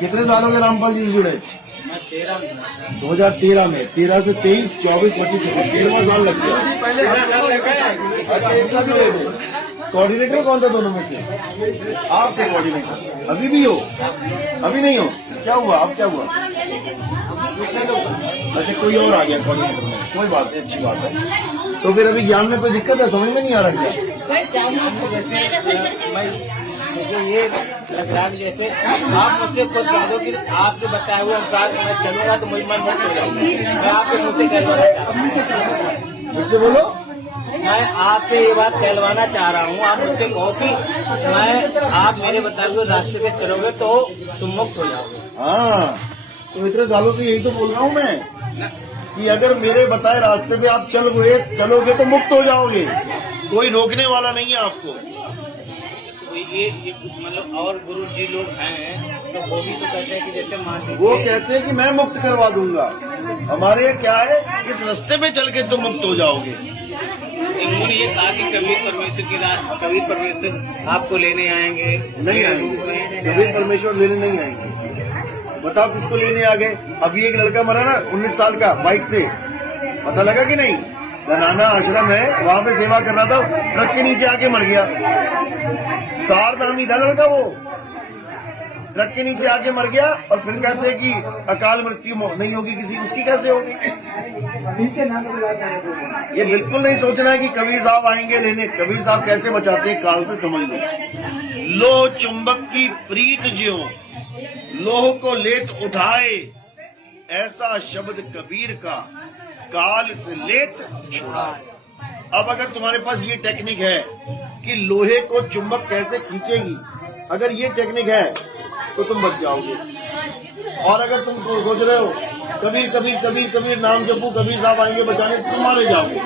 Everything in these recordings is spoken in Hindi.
कितने साल हो गए रामपाल जी जुड़े? 2013 में। 13 से 23, 24, 25, 26, 13वां साल लग गया। अच्छा, एक साथ जुड़े थे। कोऑर्डिनेटर कौन था दोनों में से? आप थे कोऑर्डिनेटर। अभी भी हो? अभी नहीं हो? क्या हुआ? अब क्या हुआ? अच्छा, कोई और आ गया कोऑर्डिनेटर में। कोई बात नहीं, अच्छी बात है। तो फिर अभी ज्ञान में कोई दिक्कत है? समझ में नहीं आ रहा क्या? मुझे ये लग रहा है जैसे आप मुझसे खुद कह दो कि आपके बताए हुए अनुसार मैं चलूंगा तो मुझे मन मुक्त हो जाएगी। मैं आपके मुँह से कहलवाना चाहता हूँ। फिर से बोलो। मैं आपसे ये बात कहलवाना चाह रहा हूँ। आप मुझसे कहो कि आप मेरे बताए हुए रास्ते से चलोगे तो तुम मुक्त हो जाओगे। हाँ, तो इतने सालों से यही तो बोल रहा हूँ मैं कि अगर मेरे बताए रास्ते पे आप चलोगे तो मुक्त हो जाओगे। कोई रोकने वाला नहीं है आपको। तो ये मतलब और गुरु जी लोग हैं तो वो भी तो कहते हैं कि जैसे मान लीजिए वो कहते हैं कि मैं मुक्त करवा दूंगा। हमारे यहाँ क्या है, इस रास्ते पे चल के तुम मुक्त हो जाओगे। इन्होंने ये कहा कि कबीर परमेश्वर की रास्ते कबीर परमेश्वर आपको लेने आएंगे। नहीं आएंगे, कबीर परमेश्वर लेने नहीं आएंगे। बताओ किसको लेने आ गए? अभी एक लड़का मरा ना 19 साल का बाइक से, पता लगा कि नहीं? धनाना आश्रम है, वहां पे सेवा कर रहा था, ट्रक के नीचे आके मर गया। सारनामी था लड़का, वो ट्रक के नीचे आके मर गया। और फिर कहते हैं कि अकाल मृत्यु नहीं होगी किसी, उसकी कैसे होगी? ये बिल्कुल नहीं सोचना है कि कबीर साहब आएंगे लेने। कबीर साहब कैसे बचाते हैं काल से, समझ लो। लो चुंबक की प्रीत ज्यों लोह को लेत उठाए, ऐसा शब्द कबीर का काल से लेत छुड़ाए। अब अगर तुम्हारे पास ये टेक्निक है कि लोहे को चुंबक कैसे खींचेगी, अगर ये टेक्निक है तो तुम बच जाओगे। और अगर तुम सोच रहे हो कबीर कबीर कबीर कबीर नाम जपू, कबीर साहब आएंगे बचाने, तुम मारे जाओगे।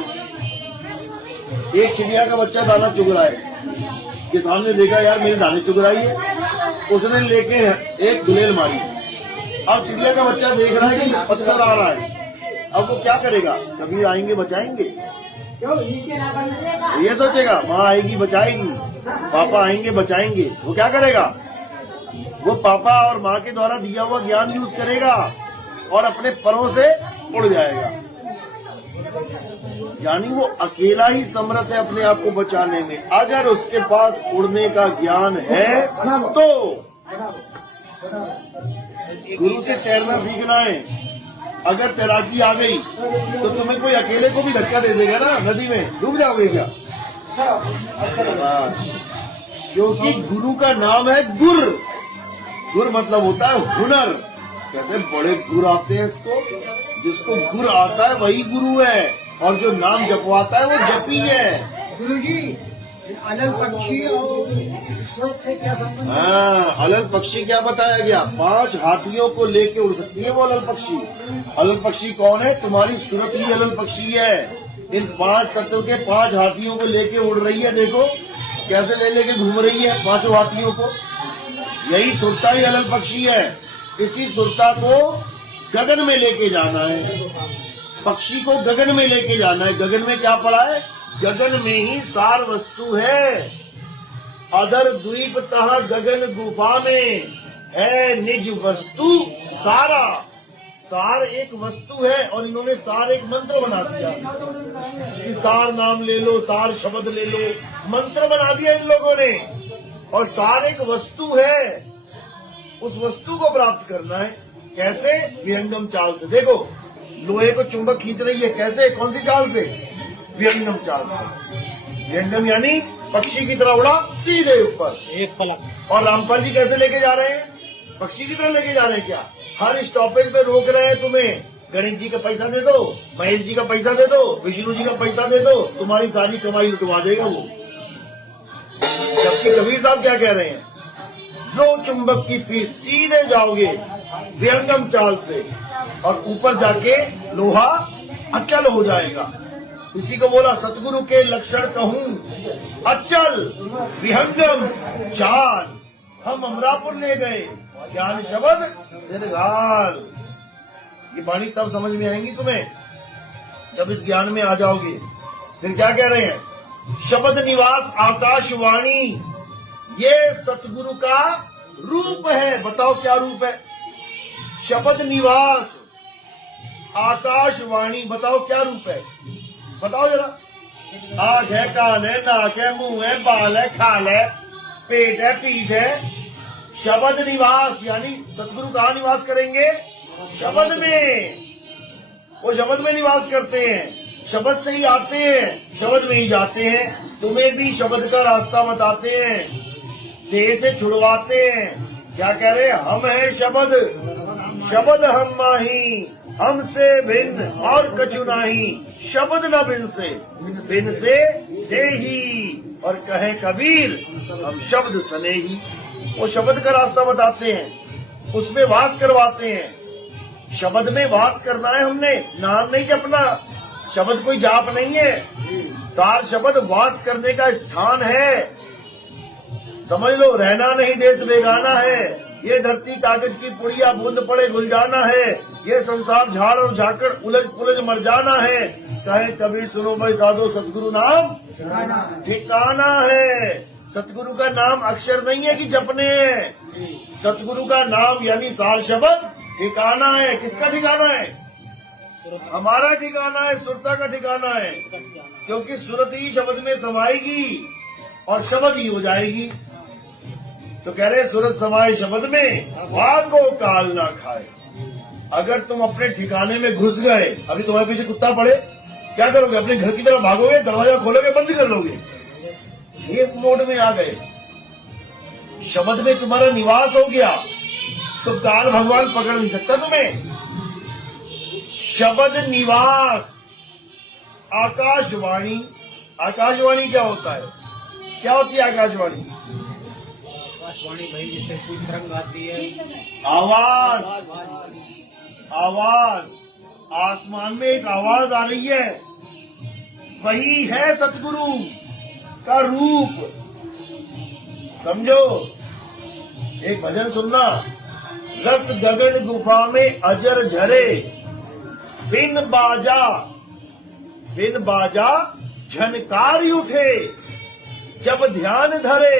एक चिड़िया का बच्चा दाना चुग रहा है, किसान ने देखा यार मेरे दाने चुग रही है, उसने लेके एक गुलेल मारी। अब चिड़िया का बच्चा देख रहा है कि पत्थर आ रहा है, अब वो क्या करेगा? कबीर आएंगे बचाएंगे, ये सोचेगा माँ आएगी बचाएगी, पापा आएंगे बचाएंगे। वो क्या करेगा? वो पापा और माँ के द्वारा दिया हुआ ज्ञान यूज करेगा और अपने परों से उड़ जाएगा। यानी वो अकेला ही समर्थ है अपने आप को बचाने में। अगर उसके पास उड़ने का ज्ञान है तो गुरु से तैरना सीखना है। अगर तैराकी आ गई तो तुम्हें कोई अकेले को भी धक्का दे देगा ना नदी में, डूब जाओगे क्या? क्योंकि गुरु का नाम है गुर। गुर मतलब होता है हुनर। कहते हैं बड़े गुर आते हैं इसको। जिसको गुर आता है वही गुरु है, और जो नाम जपवाता है वो जपी है। गुरुजी, अलल पक्षी और स्रोत से क्या संबंध? हाँ, अलल पक्षी क्या बताया गया? 5 हाथियों को लेके उड़ सकती है वो अलल पक्षी। अलल पक्षी कौन है? तुम्हारी सूरत ही अलल पक्षी है। इन 5 तत्व के 5 हाथियों को लेके उड़ रही है। देखो कैसे ले लेके घूम रही है 5 हाथियों को। यही सुरता ही अलल पक्षी है। इसी सुरता को गगन में लेके जाना है। पक्षी को गगन में लेके जाना है। गगन में क्या पड़ा है? गगन में ही सार वस्तु है। अधर द्वीप तह गगन गुफा में है निज वस्तु सारा। सार एक वस्तु है और इन्होंने सार एक मंत्र बना दिया कि सार नाम ले लो, सार शब्द ले लो, मंत्र बना दिया इन लोगों ने। और सार एक वस्तु है, उस वस्तु को प्राप्त करना है। कैसे? विहंगम चाल से। देखो लोहे को चुंबक खींच रही है, कैसे? कौन सी चाल से? विहंगम चाल से। विहंगम यानी पक्षी की तरह उड़ा सीधे ऊपर एक पलक। और रामपाल जी कैसे लेके जा रहे हैं? पक्षी की तरह लेके जा रहे हैं। क्या हर स्टॉपेज पे रोक रहे हैं तुम्हें? गणेश जी का पैसा दे दो, महेश जी का पैसा दे दो, विष्णु जी का पैसा दे दो, तुम्हारी सारी कमाई लुटवा देगा वो। जबकि कबीर साहब क्या कह रहे हैं? लो चुंबक की पीठ, सीधे जाओगे विहंगम चाल से और ऊपर जाके लोहा अचल हो जाएगा। इसी को बोला सतगुरु के लक्षण कहूं अचल विहंगम चाल। हम अमरापुर ले गए, ज्ञान शब्द सिरगाल। ये बाणी तब समझ में आएंगी तुम्हें जब इस ज्ञान में आ जाओगे। फिर क्या कह रहे हैं? शब्द निवास आकाशवाणी, ये सतगुरु का रूप है। बताओ क्या रूप है? शब्द निवास, आकाशवाणी। बताओ क्या रूप है? बताओ जरा। आंख है, कान है, नाक है, मुंह है, बाल है, खाल है, पेट है, पीठ है। शब्द निवास यानी सतगुरु कहाँ निवास करेंगे? शब्द में। वो शब्द में निवास करते हैं, शब्द से ही आते हैं, शब्द में ही जाते हैं। तुम्हें भी शब्द का रास्ता बताते हैं, देह से छुड़वाते हैं। क्या कह रहे हैं? हम हैं शब्द, शब्द हम माही, हमसे भिन्न और कछु नाही। शब्द न बिन से देही। और कहे कबीर हम शब्द सने ही। वो शब्द का रास्ता बताते हैं, उसमें वास करवाते हैं। शब्द में वास करना है हमने, नाम नहीं जपना। शब्द कोई जाप नहीं है, सार शब्द वास करने का स्थान है। समझ लो, रहना नहीं देश बेगाना है। ये धरती कागज की पुड़िया, बूंद पड़े घुल जाना है। ये संसार झाड़ और झाकड़ उलझ पुलझ मर जाना है। कहे कभी सुनो भाई साधो, सतगुरु नाम ठिकाना है। सतगुरु का नाम अक्षर नहीं है कि जपने हैं। सतगुरु का नाम यानी सार शब्द ठिकाना है। किसका ठिकाना है? हमारा ठिकाना है, सुरता का ठिकाना है। क्योंकि सुरत ही शब्द में समाएगी और शब्द ही हो जाएगी। तो कह रहे सूरत समाए शब्द में, भागो काल ना खाए। अगर तुम अपने ठिकाने में घुस गए, अभी तुम्हारे पीछे कुत्ता पड़े, क्या करोगे? अपने घर की तरफ भागोगे, दरवाजा खोलोगे, बंद कर लोगे। सेफ मोड में आ गए, शब्द में तुम्हारा निवास हो गया, तो काल भगवान पकड़ नहीं सकता तुम्हें। शब्द निवास, आकाशवाणी। आकाशवाणी क्या होता है? क्या होती है आकाशवाणी? आकाशवाणी भाई जैसे कोई तरंग आती है, आवाज। आवाज, आसमान में एक आवाज आ रही है, वही है सतगुरु का रूप। समझो, एक भजन सुनना। रस गगन गुफा में अजर झरे, बिन बाजा झनकार उठे। जब ध्यान धरे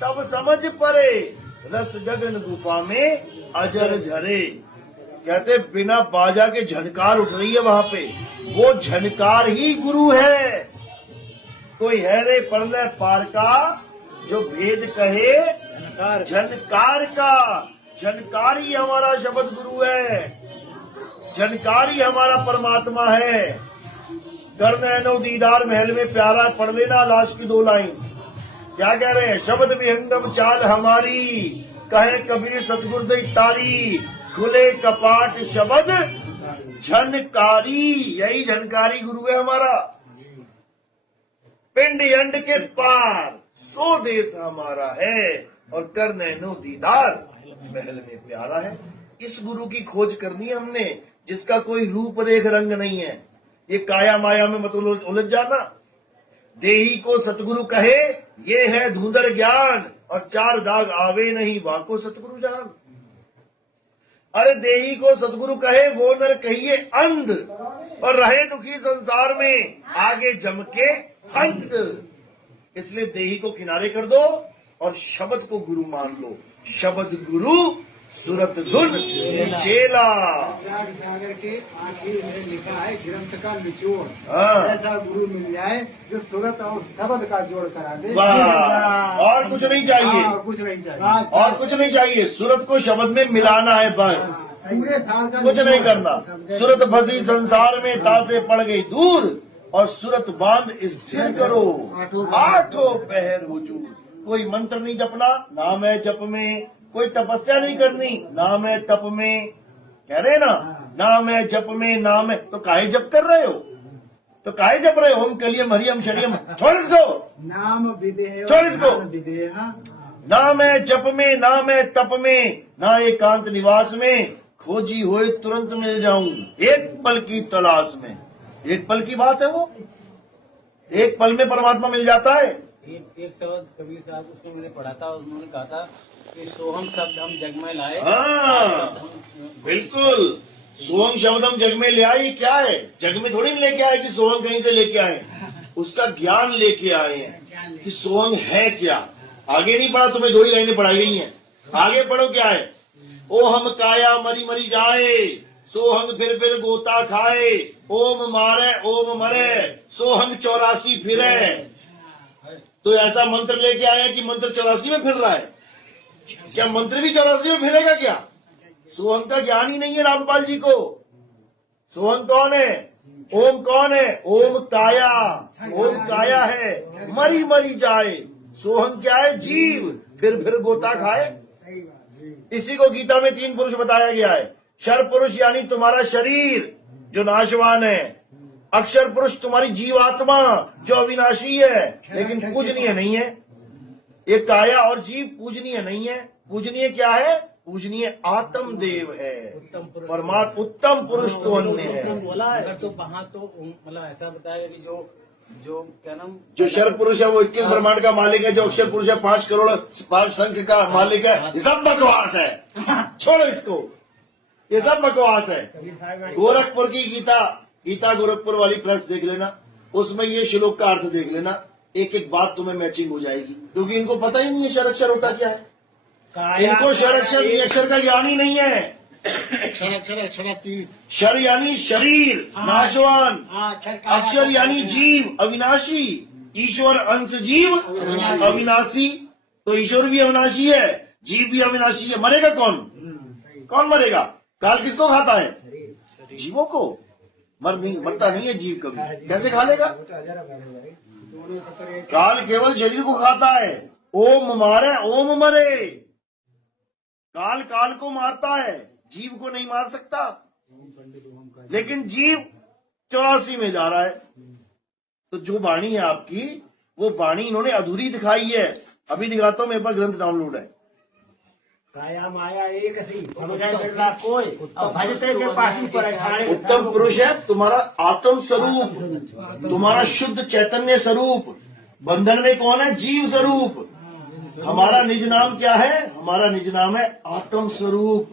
तब समझ पड़े, रस गगन गुफा में अजर झरे। कहते बिना बाजा के झनकार उठ रही है वहां पे, वो झनकार ही गुरु है। कोई है रे परले पार का जो भेद कहे झनकार का। झनकार ही हमारा शब्द गुरु है, झनकार ही हमारा परमात्मा है। कर नैनो दीदार महल में प्यारा, पढ़ लेना लास्ट की 2 लाइन। क्या कह रहे हैं? शब्द विहंगम चाल हमारी, कहे कबीर सतगुर दई तारी। खुले कपाट शब्द झनकारी, यही झनकारी गुरु है हमारा। पिंड अंड के पार सो देश हमारा है, और कर नैनो दीदार महल में प्यारा है। इस गुरु की खोज करनी है हमने, जिसका कोई रूप रेख रंग नहीं है। ये काया माया में मत उलझ जाना। देही को सतगुरु कहे, ये है धुंधर ज्ञान, और 4 दाग आवे नहीं, वाको सतगुरु जान। अरे देही को सतगुरु कहे, वो नर कहिए अंध, और रहे दुखी संसार में, आगे जम के अंत। इसलिए देही को किनारे कर दो और शब्द को गुरु मान लो। शब्द गुरु सुरत धुन चेला। सागर के आखिर में लिखा है ग्रंथ का निचोड़। हाँ। ऐसा गुरु मिल जाए जो सूरत और शब्द का जोड़ करा दे। और कुछ नहीं चाहिए, और कुछ नहीं चाहिए, और कुछ नहीं चाहिए। सूरत को शब्द में मिलाना है बस, पूरे साल का कुछ नहीं करना। सूरत फंसी संसार में, तासे पड़ गई दूर, और सूरत बांध स्थिर करो, 8 पहर हुजूर। कोई मंत्र नहीं जपना, नाम है जप में। कोई तपस्या नहीं करनी, नाम है तप में। कह रहे ना, नाम है जप में, नाम है। तो काहे जप कर रहे हो? तो काहे जप रहे हो? ओम कलियम हरियम शरियम, छोड़ इसको। नाम विदेह, छोड़ इसको। विदेह। नाम है जप में, नाम है तप में, ना एकांत निवास में। खोजी होए तुरंत मिल जाऊं, एक पल की तलाश में। एक पल की बात है वो, एक पल में परमात्मा मिल जाता है। एक शब्द कबीर साहब उसमें मैंने पढ़ा था, उन्होंने कहा था कि सोहम शब्द हम जग में लाए। हाँ, बिल्कुल। सोहम शब्द हम जग में ले आए। क्या है? जग में थोड़ी लेके आए कि सोहम कहीं से लेके आए, उसका ज्ञान लेके आए हैं कि सोहम है क्या। आगे नहीं पढ़ा, तुम्हें 2 ही लाइनें पढ़ाई गई हैं। आगे पढ़ो क्या है। ओ हम काया मरी मरी जाए, सोहंग फिर गोता खाए, ओम मारे ओम मरे, सोहंग 84 फिरे। तो ऐसा मंत्र लेके आया कि मंत्र 84 में फिर रहा है क्या? मंत्र भी 84 में फिरेगा क्या? सोहंग का ज्ञान ही नहीं है रामपाल जी को। सोहंग कौन है? ओम कौन है? ओम काया, ओम काया है, मरी मरी जाए। सोहंग क्या है? जीव, फिर गोता खाए। सही बात जी। इसी को गीता में 3 पुरुष बताया गया है। क्षर पुरुष यानी तुम्हारा शरीर जो नाशवान है, अक्षर पुरुष तुम्हारी जीवात्मा जो अविनाशी है लेकिन पूजनीय नहीं है। ये काया और जीव पूजनीय नहीं है। पूजनीय क्या है? पूजनीय आत्म देव है, परमात्मा उत्तम पुरुष तो अन्य है। बोला है तो वहाँ तो मतलब ऐसा बताया कि जो क्या नाम, जो क्षर पुरुष है वो 21 ब्रह्मांड का मालिक है, जो अक्षर पुरुष है 5 करोड़ 5 संख का मालिक है। ये सब बकवास है, छोड़ो इसको, ये सब बकवास है। गोरखपुर की गीता गोरखपुर वाली प्रेस देख लेना, उसमें ये श्लोक का अर्थ देख लेना, एक एक बात तुम्हें मैचिंग हो जाएगी, क्योंकि इनको पता ही नहीं है क्षर अक्षर होता क्या है। इनको क्षर अक्षर का ज्ञान ही नहीं है। क्षर यानी शरीर नाशवान, अक्षर यानी जीव अविनाशी, ईश्वर अंश जीव अविनाशी। तो ईश्वर भी अविनाशी है, जीव भी अविनाशी है। मरेगा कौन? कौन मरेगा? काल किसको खाता है? जीवों को। मरता नहीं है जीव कभी, कैसे खा लेगा? काल केवल शरीर को खाता है। ओम मारे ओम मरे, काल काल को मारता है, जीव को नहीं मार सकता। लेकिन जीव 84 में जा रहा है। तो जो वाणी है आपकी, वो वाणी इन्होंने अधूरी दिखाई है। अभी दिखाता हूं, मेरे पास ग्रंथ डाउनलोड है। काया माया एक सी कोई भजते के पास पर उत्तम पुरुष है तुम्हारा आत्म स्वरूप, तुम्हारा शुद्ध चैतन्य स्वरूप। बंधन में कौन है? जीव स्वरूप। हमारा निज नाम क्या है? हमारा निज नाम है आत्म स्वरूप,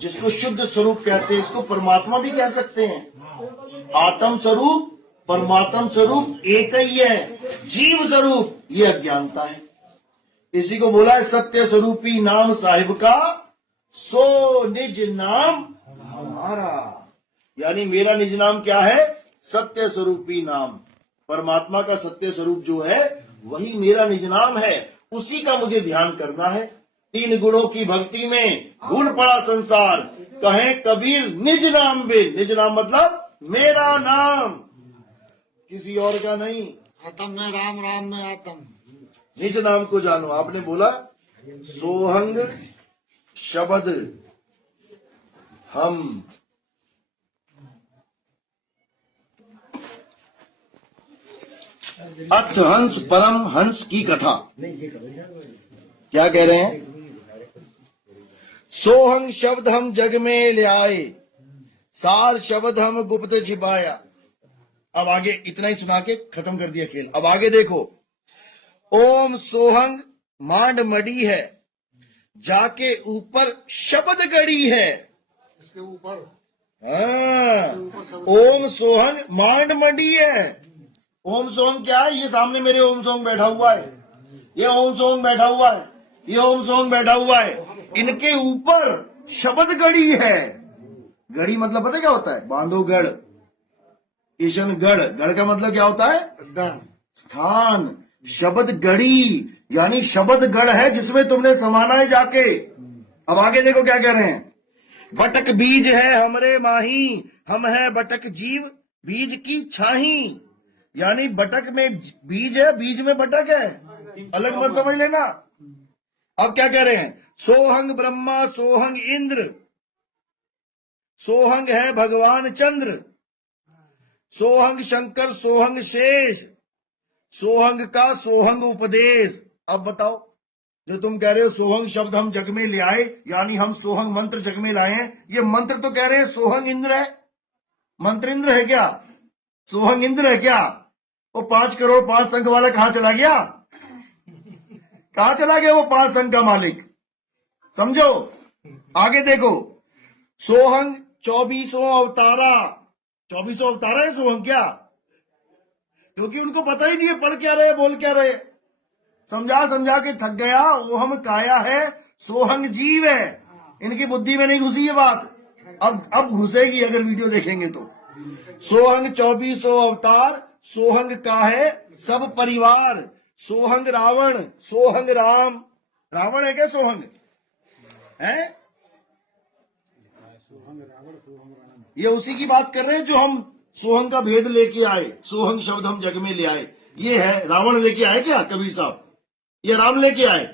जिसको शुद्ध स्वरूप कहते हैं। इसको परमात्मा भी कह सकते हैं। आत्म स्वरूप परमात्म स्वरूप एक ही है। जीव स्वरूप ये अज्ञानता है। इसी को बोला है सत्य स्वरूपी नाम साहिब का, सो निज नाम हमारा। यानी मेरा निज नाम क्या है? सत्य स्वरूपी नाम। परमात्मा का सत्य स्वरूप जो है वही मेरा निज नाम है, उसी का मुझे ध्यान करना है। 3 गुणों की भक्ति में भूल पड़ा संसार, कहे कबीर निज नाम बे। निज नाम मतलब मेरा नाम, किसी और का नहीं। आत्म में राम, राम में आत्म। निज नाम को जानो। आपने बोला सोहंग शब्द हम, अथ हंस परम हंस की कथा। क्या कह रहे हैं? सोहंग शब्द हम जग में ले आए, सार शब्द हम गुप्त छिपाया। अब आगे इतना ही सुना के खत्म कर दिया खेल। अब आगे देखो। ओम सोहंग मांड मड़ी है, जाके ऊपर शब्द गड़ी है। इसके ऊपर ओम सोहंग मांड मड़ी है। ओम सोहंग क्या है? ये सामने मेरे ओम सोहंग बैठा हुआ है, ये ओम सोहंग बैठा हुआ है, ये ओम सोहंग बैठा हुआ है। इनके ऊपर शब्द गड़ी है। गड़ी मतलब पता क्या होता है? बांधोगढ़, किशनगढ़। गढ़ का मतलब क्या होता है? स्थान। शब्द गढ़ी यानी शब्द गढ़ है जिसमें तुमने समाना है जाके। अब आगे देखो क्या कह रहे हैं। बटक बीज है हमरे माही, हम है बटक जीव बीज की छाही। यानी बटक में बीज है, बीज में बटक है, अलग मत समझ लेना। अब क्या कह रहे हैं? सोहंग ब्रह्मा सोहंग इंद्र, सोहंग है भगवान चंद्र, सोहंग शंकर सोहंग शेष, सोहंग का सोहंग उपदेश। अब बताओ, जो तुम कह रहे हो सोहंग शब्द हम जग में ले आए, यानी हम सोहंग मंत्र जग में लाए हैं, ये मंत्र तो कह रहे हैं सोहंग इंद्र है। मंत्र इंद्र है क्या? सोहंग इंद्र है क्या? वो 5 करोड़ 5 संख वाला कहां चला गया? कहां चला गया वो 5 संख का मालिक? समझो। आगे देखो। सोहंग 24 अवतारा। 24 अवतारा है सोहंग क्या? क्योंकि उनको पता ही नहीं है पढ़ क्या रहे बोल क्या रहे। समझा समझा के थक गया। वो हम काया है, सोहंग जीव है, इनकी बुद्धि में नहीं घुसी ये बात, अब घुसेगी अगर वीडियो देखेंगे तो। सोहंग 2400 अवतार, सोहंग का है सब परिवार, सोहंग रावण, सोहंग राम। रावण है क्या सोहंग है? ये उसी की बात कर रहे हैं जो हम सोहंग का भेद लेके आए, सोहंग शब्द हम जग में ले आए। ये है रावण लेके आए क्या कबीर साहब? ये राम लेके आए।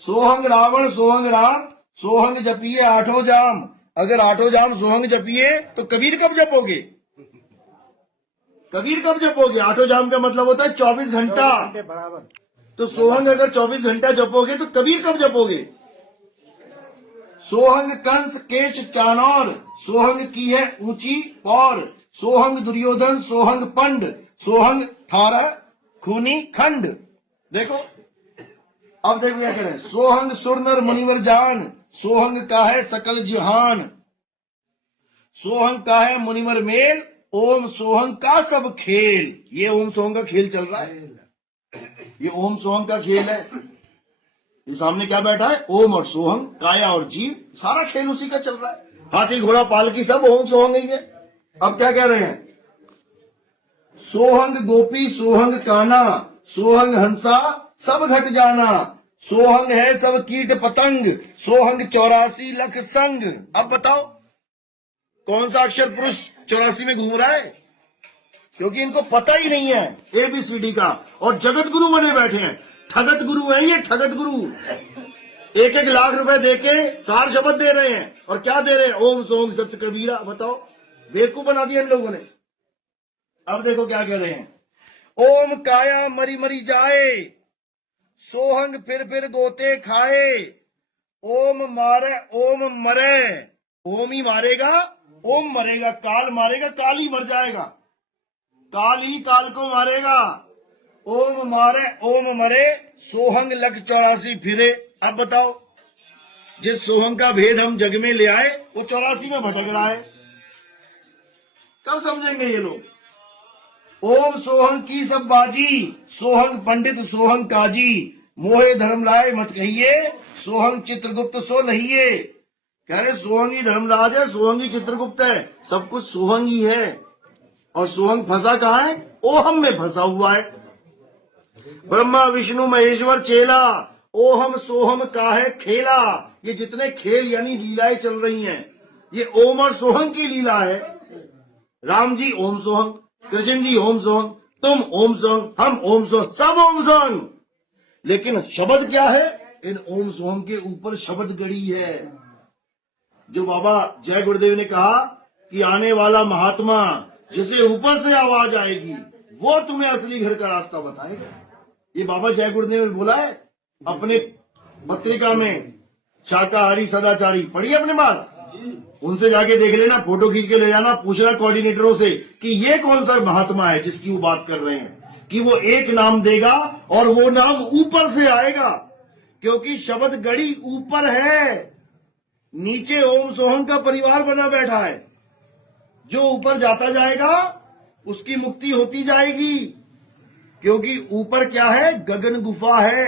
सोहंग रावण सोहंग राम, सोहंग जपिए आठों जाम। अगर आठों जाम सोहंग जपिए तो कबीर कब जपोगे? कबीर कब जपोगे? आठों जाम का मतलब होता है 24 घंटा। तो सोहंग अगर 24 घंटा जपोगे तो कबीर कब जपोगे? सोहंग कंस केश चाणौर, सोहंग की है ऊंची पौर, सोहंग दुर्योधन सोहंग पंड, सोहंग 18 खूनी खंड। देखो अब देखो क्या कह रहे हैं। सोहंग सुर नर मुनिवर जान, सोहंग का है सकल जहान, सोहंग का है मुनिवर मेल, ओम सोहंग का सब खेल। ये ओम सोहंग का खेल चल रहा है, ये ओम सोहंग का खेल है। ये सामने क्या बैठा है? ओम और सोहंग, काया और जीव, सारा खेल उसी का चल रहा है। हाथी घोड़ा पालकी सब ओम सोहंग ही है। अब क्या कह रहे हैं? सोहंग गोपी सोहंग काना, सोहंग हंसा सब घट जाना, सोहंग है सब कीट पतंग, सोहंग 84 लाख संग। अब बताओ कौन सा अक्षर पुरुष 84 में घूम रहा है? क्योंकि इनको पता ही नहीं है ABCD का, और जगत गुरु बने बैठे हैं। ठगत गुरु है ये, ठगत गुरु। 1-1 लाख रुपए देके सार शब्द दे रहे हैं, और क्या दे रहे हैं? ओम सोहंग सत्य कबीरा। बताओ, बेवकूफ बना दिया इन लोगों ने। अब देखो क्या कह रहे हैं। ओम काया मरी मरी जाए, सोहंग फिर गोते खाए, ओम मारे ओम मरे। ओम ही मारेगा, ओम मरेगा, काल मारेगा, काल ही मर जाएगा, काल ही काल को मारेगा। ओम मारे ओम मरे, सोहंग लख 84 फिरे। अब बताओ, जिस सोहंग का भेद हम जग में ले आए वो 84 में भटक रहा है। कब समझेंगे ये लोग? ओम सोहंग की सब बाजी, सोहंग पंडित सोहंग काजी, मोहे धर्मराय मत कहिए, सोहंग चित्रगुप्त सो लहिए। कह रहे सोहंग ही धर्मराज है, सोहंग ही चित्रगुप्त है, सब कुछ सोहंग ही है। और सोहंग फंसा कहाँ है? ओहम में फंसा हुआ है। ब्रह्मा विष्णु महेश्वर चेला, ओहम सोहम का है खेला। ये जितने खेल यानी लीलाएं चल रही हैं, ये ओम और सोहंग की लीला है। राम जी ओम सोहंग, कृष्ण जी ओम सोहंग, तुम ओम सोहंग, हम ओम सोहंग, सब ओम सोहंग। लेकिन शब्द क्या है? इन ओम सोहंग के ऊपर शब्द गड़ी है। जो बाबा जय गुरुदेव ने कहा कि आने वाला महात्मा जिसे ऊपर से आवाज आएगी वो तुम्हें असली घर का रास्ता बताएगा। ये बाबा जय गुरुदेव ने बोला है अपने पत्रिका में, शाकाहारी सदाचारी पढ़ी अपने पास, उनसे जाके देख लेना, फोटो खींच के ले जाना, पूछना कोऑर्डिनेटरों से कि ये कौन सा महात्मा है जिसकी वो बात कर रहे हैं, कि वो एक नाम देगा और वो नाम ऊपर से आएगा। क्योंकि शब्द गढ़ी ऊपर है, नीचे ओम सोहंग का परिवार बना बैठा है। जो ऊपर जाता जाएगा उसकी मुक्ति होती जाएगी। क्योंकि ऊपर क्या है? गगन गुफा है,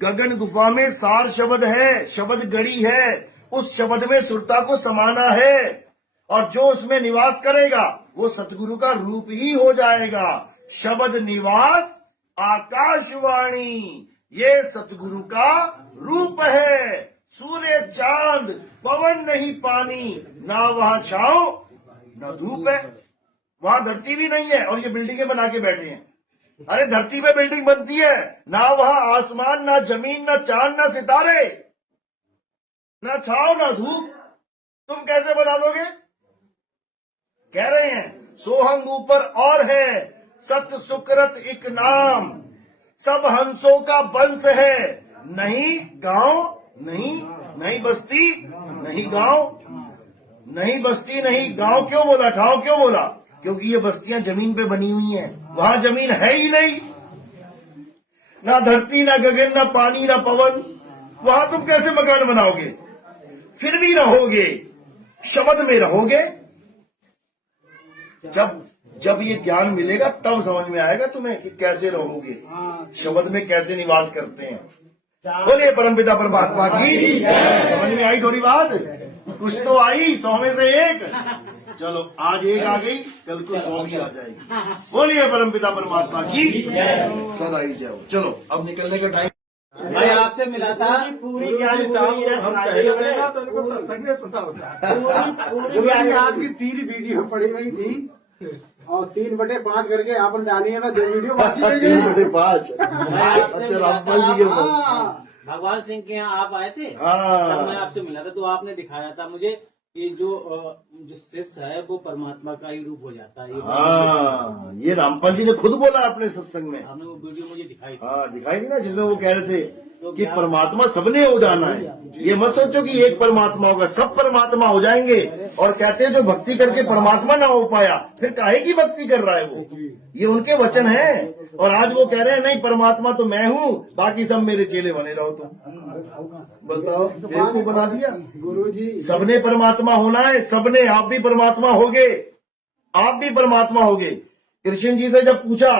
गगन गुफा में सार शब्द है, शब्द गढ़ी है, उस शब्द में सुरता को समाना है, और जो उसमें निवास करेगा वो सतगुरु का रूप ही हो जाएगा। शब्द निवास आकाशवाणी, ये सतगुरु का रूप है। सूर्य चांद पवन नहीं पानी, ना वहां छांव ना धूप है, वहां धरती भी नहीं है, और ये बिल्डिंगें बना के बैठे हैं। अरे धरती पे बिल्डिंग बनती है, ना वहां आसमान ना जमीन ना चांद ना सितारे, ना छांव ना धूप, तुम कैसे बना दोगे? कह रहे हैं सोहंग ऊपर और है, सत्य सुकृत एक नाम, सब हंसों का वंश है, नहीं गांव नहीं बस्ती नहीं गांव, नहीं बस्ती नहीं गांव। क्यों बोला? ठाव क्यों बोला? क्योंकि ये बस्तियां जमीन पे बनी हुई हैं, वहां जमीन है ही नहीं, ना धरती ना गगन ना पानी ना पवन, वहां तुम कैसे मकान बनाओगे? फिर भी रहोगे, शब्द में रहोगे। जब ये ज्ञान मिलेगा तब समझ में आएगा तुम्हें कि कैसे रहोगे, शब्द में कैसे निवास करते हैं। बोलिए परमपिता परमात्मा की समझ में आई थोड़ी बात? कुछ तो आई, 100 में से एक। चलो आज एक आ गई, कल को 100 भी आ जाएगी। बोलिए परमपिता परमात्मा की सदा ही जाओ। चलो अब निकलने का टाइम। मैं आपसे मिला था पूरी ज्ञान हम पहले ना तो उनको सत्संग में पता होता है। पूरी आपकी 3 वीडियो पड़ी हुई थी और 3/5 करके आपने डाली है ना, 2 वीडियो बाकी रह गई। 3/5 मैं आपसे अच्छा, मिला रामपाल जी के था। हाँ। भगवान सिंह के यहाँ आप आए थे, हाँ। तब मैं आपसे मिला था तो आपने दिखाया था मुझे कि जो शिष्य है वो परमात्मा का ही रूप हो जाता है। हाँ, ये रामपाल जी ने खुद बोला अपने सत्संग में। आपने वो वीडियो मुझे दिखाई थी। हाँ दिखाई दी ना, जिसमें वो कह रहे थे कि परमात्मा सबने हो जाना है। ये मत सोचो कि एक परमात्मा होगा, सब परमात्मा हो जाएंगे। और कहते हैं जो भक्ति करके परमात्मा ना हो पाया, फिर काहे की भक्ति कर रहा है वो? ये उनके वचन हैं। और आज वो कह रहे हैं नहीं, परमात्मा तो मैं हूँ, बाकी सब मेरे चेले बने रहो। तुम बताओ, बेवकूफ बना दिया। गुरुजी सबने परमात्मा होना है, सबने। आप भी परमात्मा होगे, आप भी परमात्मा होगे। कृष्ण जी से जब पूछा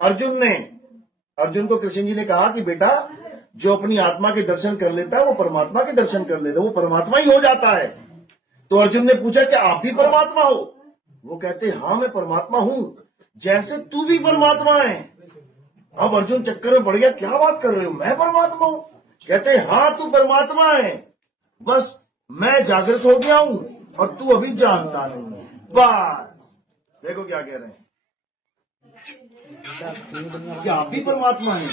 अर्जुन को कृष्ण जी ने कहा कि बेटा, जो अपनी आत्मा के दर्शन कर लेता है वो परमात्मा के दर्शन कर लेता है, वो परमात्मा ही हो जाता है। तो अर्जुन ने पूछा कि आप भी परमात्मा हो? वो कहते हाँ मैं परमात्मा हूं, जैसे तू भी परमात्मा है। अब अर्जुन चक्कर में पड़ गया, क्या बात कर रहे हो, मैं परमात्मा हूं? कहते हाँ तू परमात्मा है, बस मैं जागृत हो गया हूं और तू अभी जानता नहीं है। बस देखो क्या कह रहे हैं, क्या आप भी परमात्मा हैं?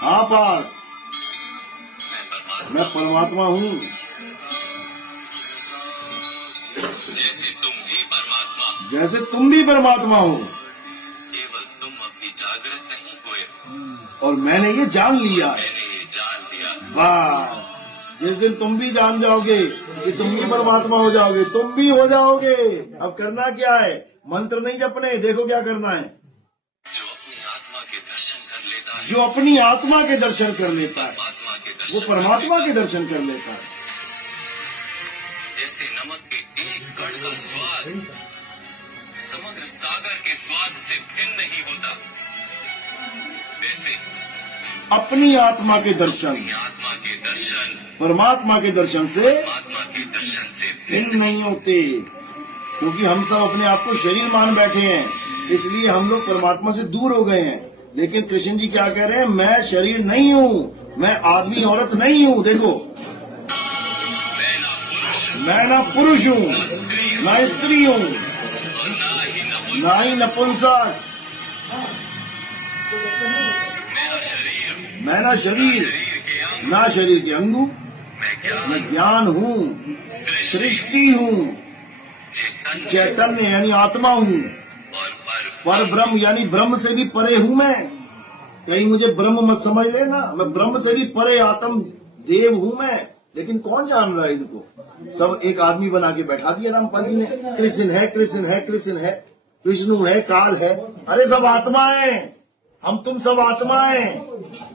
हाँ पार्थ, मैं परमात्मा हूँ। जैसे तुम भी परमात्मा हो, केवल तुम अभी जागृत नहीं हुए और मैंने ये जान लिया। मैंने ये जान लिया। बस जिस दिन तुम भी जान जाओगे कि तुम भी परमात्मा हो जाओगे, तुम भी हो जाओगे। अब करना क्या है, मंत्र नहीं जपने, देखो क्या करना है। जो अपनी आत्मा के दर्शन कर लेता है, जो अपनी आत्मा के दर्शन कर लेता है परमात्मा के वो दर्शन परमात्मा के दर्शन कर लेता है। जैसे नमक के एक कण का स्वाद समग्र सागर के स्वाद से भिन्न नहीं होता, वैसे अपनी आत्मा के दर्शन अपनी आत्मा के दर्शन परमात्मा के दर्शन से परमात्मा के दर्शन से भिन्न नहीं होते। क्योंकि हम सब अपने आप को शरीर मान बैठे हैं, इसलिए हम लोग परमात्मा से दूर हो गए हैं। लेकिन कृष्ण जी क्या कह रहे हैं, मैं शरीर नहीं हूँ, मैं आदमी औरत नहीं हूँ। देखो, मैं ना पुरुष हूँ, ना स्त्री हूँ, ना ही नपुंसक। मैं ना शरीर, ना शरीर के अंग हूँ। मैं ज्ञान हूँ, सृष्टि हूँ, चैतन्य यानी आत्मा हूँ, पर ब्रह्म यानी ब्रह्म से भी परे हूँ मैं। कहीं मुझे ब्रह्म मत समझ लेना, मैं ब्रह्म से भी परे आत्म देव हूँ मैं। लेकिन कौन जान रहा है इनको? सब एक आदमी बना के बैठा दिया रामपाल जी ने। कृष्ण है, कृष्ण है, कृष्ण है, विष्णु है, काल है। अरे सब आत्मा है, हम तुम सब आत्मा है।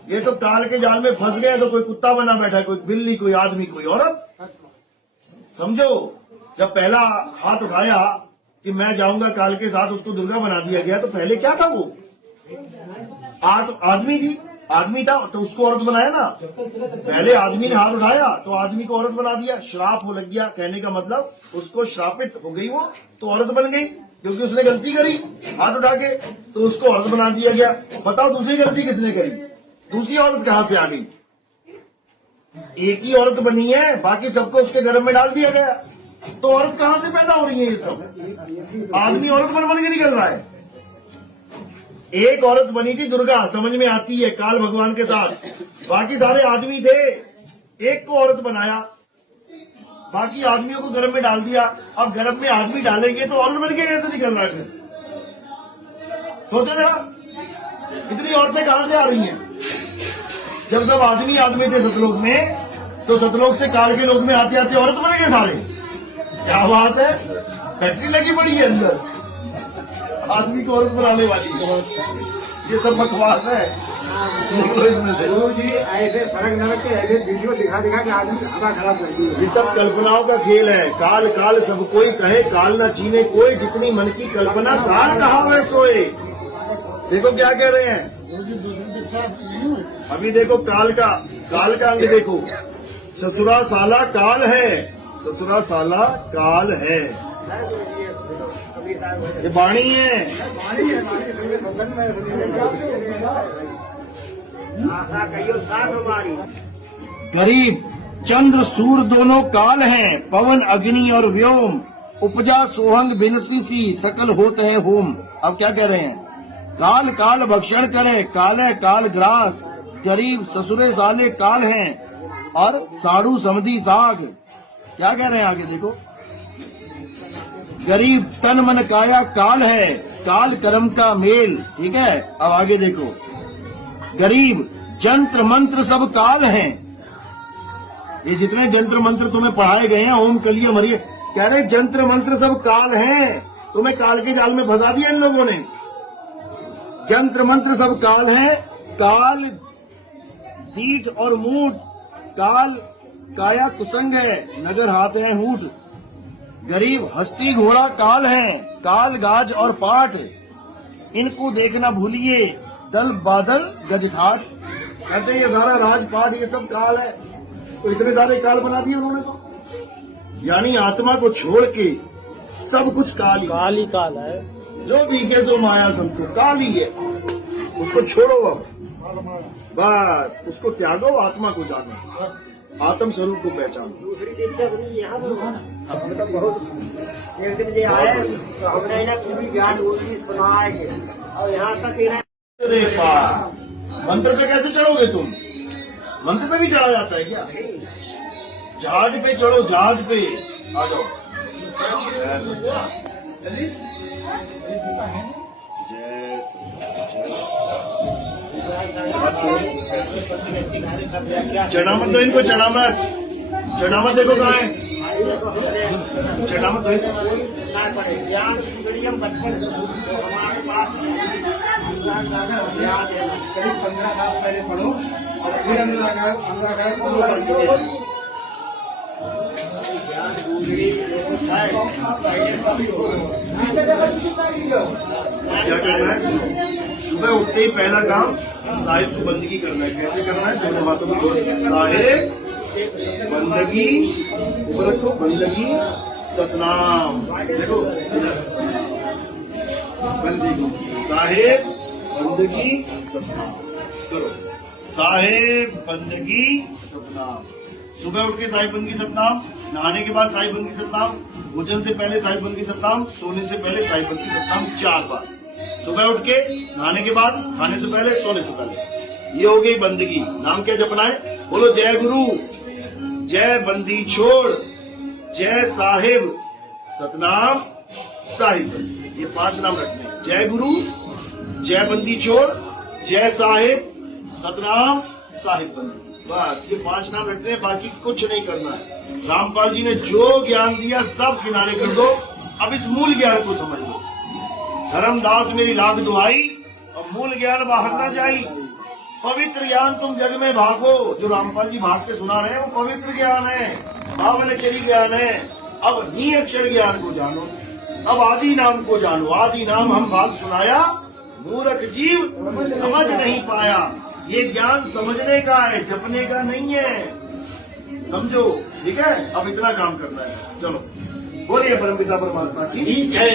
ये तो काल के जाल में फंस गए, तो कोई कुत्ता बना बैठा है, कोई बिल्ली, कोई आदमी, कोई औरत। समझो, जब पहला हाथ उठाया कि मैं जाऊंगा काल के साथ, उसको दुर्गा बना दिया गया। तो पहले क्या था, वो आदमी था तो उसको औरत बनाया ना। पहले आदमी ने हाथ उठाया तो आदमी को औरत बना दिया, श्राप हो लग गया। कहने का मतलब उसको श्रापित हो गई, वो तो औरत बन गई क्योंकि उसने गलती करी हाथ उठा के, तो उसको औरत बना दिया गया। बताओ दूसरी गलती किसने करी? दूसरी औरत कहाँ से आ गई? एक ही औरत बनी है, बाकी सबको उसके गर्भ में डाल दिया गया। तो औरत कहाँ से पैदा हो रही है? ये सब आदमी औरत बन के निकल रहा है। एक औरत बनी थी दुर्गा, समझ में आती है, काल भगवान के साथ। बाकी सारे आदमी थे, एक को औरत बनाया, बाकी आदमियों को गर्भ में डाल दिया। अब गर्भ में आदमी डालेंगे तो औरत बन के कैसे निकल रहा है? सोचो जरा, इतनी औरतें कहां से आ रही हैं? जब सब आदमी थे सतलोक में, तो सतलोक से काल के लोक में आते आते औरत बन गए सारे। क्या बात है, फैक्ट्री लगी पड़ी है अंदर आदमी को औरत बनाने वाली। ये सब बकवास है। इसमें से जी ऐसे फर्क न रखे, ऐसे वीडियो दिखा के आदमी हवा खराब कर दी। ये सब कल्पनाओं का खेल है। काल काल सब कोई कहे, काल न चीने कोई, जितनी मन की कल्पना काल कहावे सोए। देखो क्या कह रहे हैं, अभी देखो काल का अंग देखो, ससुरा साला काल है, ससुरा साला काल है, ये वाणी है। गरीब चंद्र सूर्य दोनों काल हैं, पवन अग्नि और व्योम, उपजा सोहंग बिनसी सी, सकल होत है होम। अब क्या कह रहे हैं, काल काल भक्षण करे, काले काल ग्रास, गरीब ससुरे साले काल हैं, और साड़ू समधी साग। क्या कह रहे हैं आगे देखो, गरीब तन मन काया काल है, काल कर्म का मेल। ठीक है, अब आगे देखो, गरीब जंत्र मंत्र सब काल हैं, ये जितने जंत्र मंत्र तुम्हें पढ़ाए गए हैं, ओम कलिय मरिय, कह रहे जंत्र मंत्र सब काल हैं, तुम्हें काल के जाल में फंसा दिया इन लोगों ने। जंत्र मंत्र सब काल हैं, काल दीठ और मूठ, काल काया कुसंग है, नगर हाथ है हूठ। गरीब हस्ती घोड़ा काल है, काल गाज और पाट, इनको देखना भूलिए, दल बादल गज ठाट। कहते हैं ये सारा राजपाट ये सब काल है, तो इतने सारे काल बना दिए उन्होंने तो। यानी आत्मा को छोड़ के सब कुछ काल ही काल है। जो बीके जो माया सबको काल ही है, उसको छोड़ो अब, बस उसको त्यागो, आत्मा को जानो, आत्म स्वरूप को पहचानो। दूसरी दीक्षा गुरु यहाँ हमने तो बहुत एक दिन ये आए तो हमने ना पूरी ज्ञान गोष्ठी सुनाएंगे, और यहाँ तक अरे मंत्र पे कैसे चढ़ोगे तुम, मंत्र पे भी चढ़ा जाता है क्या? जहाज पे चढ़ो, जहाज पे आ जाओ। चढ़ा मत दो इनको, चढ़ा मत देखो कहाँ है, चढ़ा मत दो। ज्ञान बचपन हमारे पास 15 साल पहले पढ़ो और फिर क्या करना है, सुबह उठते ही पहला काम साहिब को बंदगी करना है। कैसे करना है, दोनों हाथों में जोड़ के साहिब बंदगी, ऊपर रखो, बंदगी सतनाम। देखो बंदगी साहिब बंदगी सतनाम करो, साहिब बंदगी सतनाम। सुबह उठ के साहिब बंदगी सतनाम, नहाने के बाद साहिब बंदगी सतनाम, भोजन से पहले साहिब बंदगी सतनाम, सोने से पहले साहिब बंदगी सतनाम 4 बार। सुबह उठ के, नहाने के बाद, खाने से पहले, सोने से पहले। ये हो गई बंदगी। नाम क्या जपना है, बोलो जय गुरु, जय बंदी छोड़, जय साहिब सतनाम साहिब बंदी। ये 5 नाम रखने हैं, जय गुरु, जय बंदी छोड़, जय साहिब सतनाम साहिब बंदी। बस ये 5 नाम रखने हैं, बाकी कुछ नहीं करना है। रामपाल जी ने जो ज्ञान दिया सब किनारे कर दो, अब इस मूल ज्ञान को समझ लो। धर्मदास मेरी लाख दुहाई, और मूल ज्ञान बाहर ना जाई। पवित्र ज्ञान तुम जग में भागो, जो रामपाल जी भाग के सुना रहे हैं वो पवित्र ज्ञान है, भावनाचरी ज्ञान है। अब नी अक्षर ज्ञान को जानो, अब आदि नाम को जानो। आदि नाम हम भाग सुनाया, मूर्ख जीव समझ नहीं पाया। ये ज्ञान समझने का है, जपने का नहीं है, समझो। ठीक है, अब इतना काम करना है। चलो बोलिए परमपिता परमात्मा की जय।